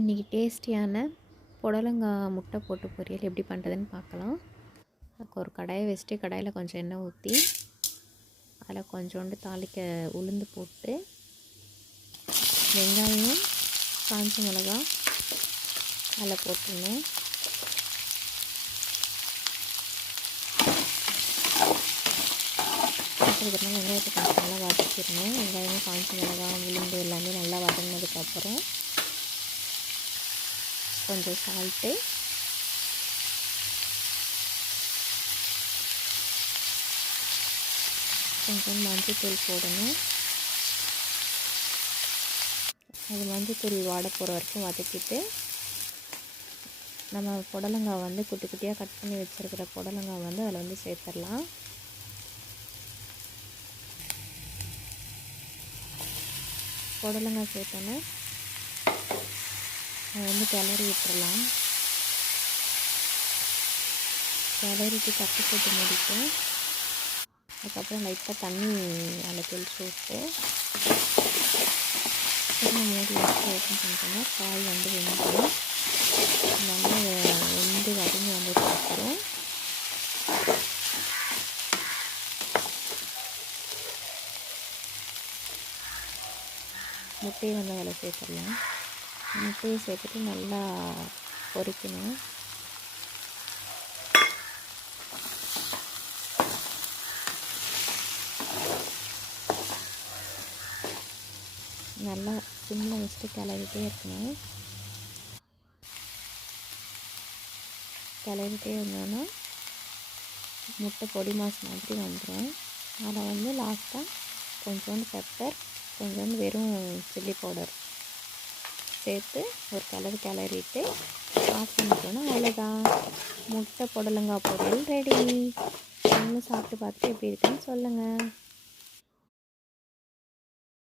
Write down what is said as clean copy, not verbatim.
இன்றைக்கி டேஸ்டியான புடலங்காய் முட்டை போட்டு பொரியல் எப்படி பண்ணுறதுன்னு பார்க்கலாம். அதுக்கு ஒரு கடாயை வச்சுட்டு கடாயில் கொஞ்சம் எண்ணெய் ஊற்றி அதில் கொஞ்சோண்டு தாளிக்க உளுந்து போட்டு வெங்காயம் காஞ்ச மிளகா அதில் போட்டுடணும். அதுக்கப்புறம் வெங்காயத்தை கொஞ்சம் நல்லா வதக்கிடணும். வெங்காயம் காஞ்ச மிளகா உளுந்து எல்லாமே நல்லா வதங்கினதுக்கப்புறம் கொஞ்சம் சால்ட்டு, கொஞ்சம் மஞ்சள்தூள் போடணும். அது மஞ்சள்தூள் வாட போகிற வரைக்கும் வதக்கிட்டு நம்ம புடலங்காய் குட்டி குட்டியாக கட் பண்ணி வச்சுருக்கிற புடலங்காய் அதில் சேர்த்துடலாம். புடலங்காய் சேர்த்தோன்னே அதை கிளறி விட்டுடலாம். கிளறிட்டு தட்டி போட்டு முடிப்போம். அதுக்கப்புறம் லைட்டாக தண்ணி அதில் தெளித்து விட்டு மூடி வச்சு ஓப்பன் பண்ணிட்டோம்னா காய் வெந்துடும். நல்லா வெந்து வதங்கி வந்ததுக்கப்புறம் முட்டையை அதில் சேர்த்துடலாம். முட்டையை சேர்த்துட்டு நல்லா பொரிக்கணும். நல்லா சிம்மில் வச்சுட்டு கிளறிட்டே இருக்கணும். கிளறிட்டே இருந்தோன்னா முட்டை பொடி மாஸ் மாதிரி வந்துடும். அதில் லாஸ்ட்டாக கொஞ்சோண்டு பெப்பர், கொஞ்சோண்டு வெறும் சில்லி பவுடர் சேர்த்து ஒரு கிளறிட்டு ஆஃப் பண்ணிட்டோன்னா அவ்வளோதான், முட்டை புடலங்காய் பொரியல் ரெடி. நீங்களும் சாப்பிட்டு பார்த்துட்டு எப்படி இருக்குன்னு சொல்லுங்கள்.